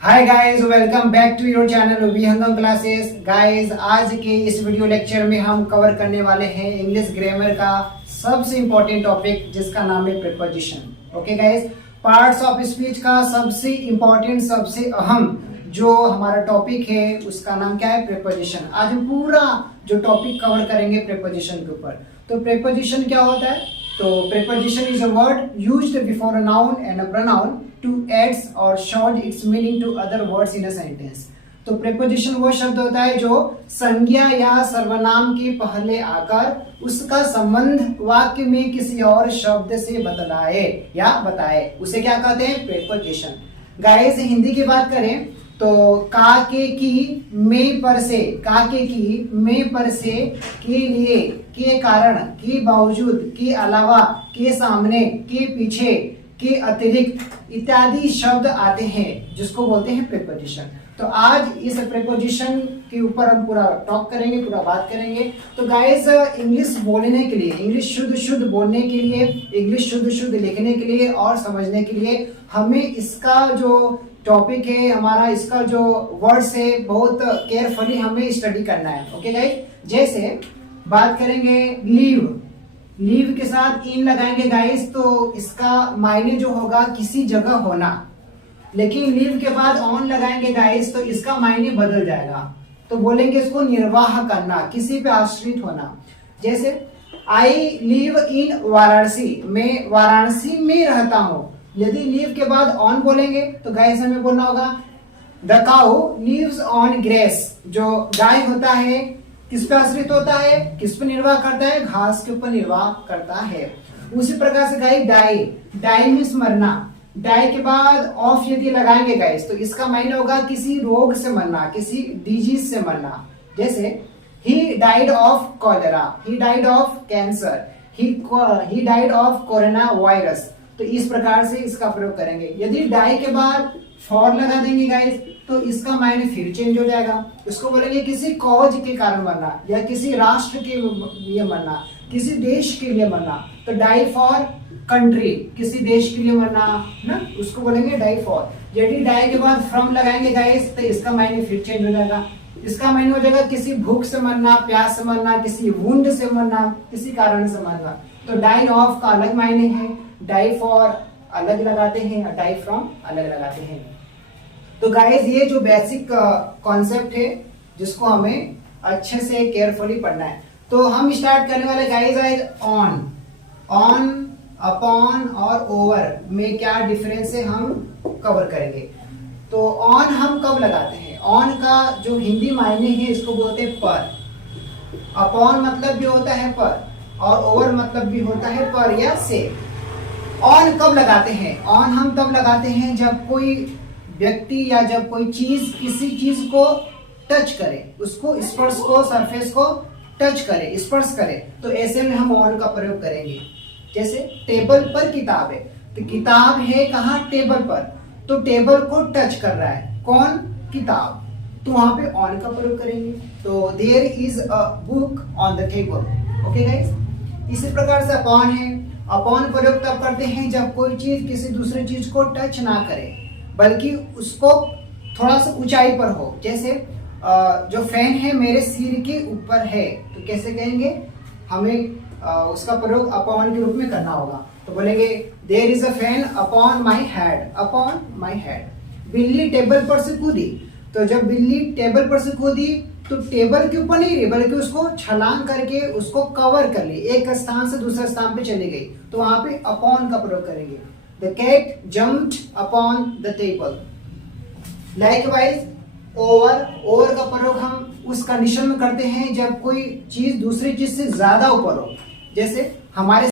Hi guys, welcome back to your channel Vihangam classes. Guys, आज के इस वीडियो लेक्चर में हम कवर करने वाले हैं इंग्लिश ग्रामर का सबसे इंपॉर्टेंट टॉपिक जिसका नाम है preposition. Okay guys, parts of speech का सबसे इंपॉर्टेंट, सबसे अहम जो हमारा टॉपिक है उसका नाम क्या है? प्रीपोजिशन। आज हम पूरा जो टॉपिक कवर करेंगे प्रीपोजिशन के ऊपर। तो प्रीपोजिशन क्या होता है? तो preposition is a word used before a noun and a pronoun to add or show its meaning to other words in a sentence। तो preposition वो शब्द होता है जो संज्ञा या सर्वनाम के पहले आकर उसका संबंध वाक्य में किसी और शब्द से बतलाए या बताए, उसे क्या कहते हैं? preposition। गाइस, हिंदी की बात करें तो का के की में पर से, का के की में पर से, के लिए, के कारण, के बावजूद, के अलावा, के सामने, के पीछे, के अतिरिक्त इत्यादि शब्द आते हैं जिसको बोलते हैं प्रीपोजिशन। तो आज इस प्रीपोजिशन के ऊपर हम पूरा टॉक करेंगे, पूरा बात करेंगे। तो गाइस, इंग्लिश बोलने के लिए, इंग्लिश शुद्ध शुद्ध बोलने के लिए, इंग्लिश शुद्ध शुद्ध लिखने के लिए और समझने के लिए हमें इसका जो टॉपिक है हमारा, इसका जो वर्ड्स है बहुत केयरफुली हमें स्टडी करना है। ओके गाइस, जैसे बात करेंगे लीव, लीव के साथ इन लगाएंगे गाइस तो इसका मायने जो होगा किसी जगह होना, लेकिन लीव के बाद ऑन लगाएंगे गाइस तो इसका मायने बदल जाएगा। तो बोलेंगे इसको निर्वाह करना, किसी पे आश्रित होना। जैसे आई लिव इन वाराणसी, मैं वाराणसी में रहता हूं। यदि लीव के बाद ऑन बोलेंगे तो गाइस हमें बोलना होगा the cow lives on grass. जो गाय होता है किस पे आश्रित होता है, किस पे निर्वाह करता है? घास के ऊपर निर्वाह करता है। उसी प्रकार से गाइस डाई, डाई मीन्स मरना। डाई के बाद ऑफ यदि लगाएंगे गाइस तो इसका मायने होगा किसी रोग से मरना, किसी डिजीज से मरना। जैसे he died of cholera, he died of cancer, he died of corona virus. तो इस प्रकार से इसका प्रयोग करेंगे। यदि डाई के बाद फॉर लगा देंगे गाइस तो इसका मायने फिर चेंज हो जाएगा। इसको बोलेंगे किसी कॉज के कारण मरना या किसी राष्ट्र के लिए मरना, किसी देश के लिए मरना। तो डाई फॉर कंट्री, किसी देश के लिए मरना ना, उसको बोलेंगे डाई फॉर। यदि डाई के बाद फ्रॉम लगाएंगे गाइस तो इसका मायने फिर चेंज हो जाएगा। इसका मायने हो जाएगा किसी भूख से मरना, प्यास से मरना, किसी वुंड से मरना, किसी कारण से मरना। तो डाई ऑफ का अलग मायने है, डाई फॉर अलग लगाते हैं, डाई फ्रॉम अलग लगाते हैं। तो गाइस, ये जो बेसिक कॉन्सेप्ट है जिसको हमें अच्छे से केयरफुली पढ़ना है। तो हम स्टार्ट करने वाले गाइस ऑन, ऑन, अपॉन और ओवर में क्या डिफरेंस है हम कवर करेंगे। तो ऑन हम कब लगाते हैं? ऑन का जो हिंदी मायने है इसको बोलते हैं पर। अपॉन मतलब भी होता है पर और ओवर मतलब भी होता है पर या से। ऑन कब लगाते हैं? ऑन हम तब लगाते हैं जब कोई व्यक्ति या जब कोई चीज किसी चीज को टच करे, उसको स्पर्श को, सरफेस को टच करे, स्पर्श करे, तो ऐसे में हम ऑन का प्रयोग करेंगे। जैसे टेबल पर किताब है, तो किताब है कहाँ? टेबल पर। तो टेबल को टच कर रहा है कौन? किताब, तो वहां पे ऑन का प्रयोग करेंगे। तो there is a book on the table. Okay guys, इसी प्रकार से अपॉन है। अपॉन प्रयोग तब करते हैं जब कोई चीज किसी दूसरे चीज को टच ना करे बल्कि उसको थोड़ा सा ऊंचाई पर हो। जैसे जो फैन है मेरे सिर के ऊपर है, तो कैसे कहेंगे? हमें उसका प्रयोग अपॉन के रूप में करना होगा। तो बोलेंगे there is a fan upon my head, upon my head. बिल्ली टेबल पर से कूदी, तो जब बिल्ली टेबल पर से कूदी तो टेबल के ऊपर नहीं रही बल्कि उसको छलांग करके उसको कवर कर ली, एक स्थान से दूसरे स्थान पे चली गई, तो वहां पे अपॉन का प्रयोग करेंगे। The cat jumped upon the table. Likewise over, over का प्रयोग हम उस कंडीशन में करते हैं जब कोई चीज दूसरी चीज से ज्यादा ऊपर हो। जैसे हमारे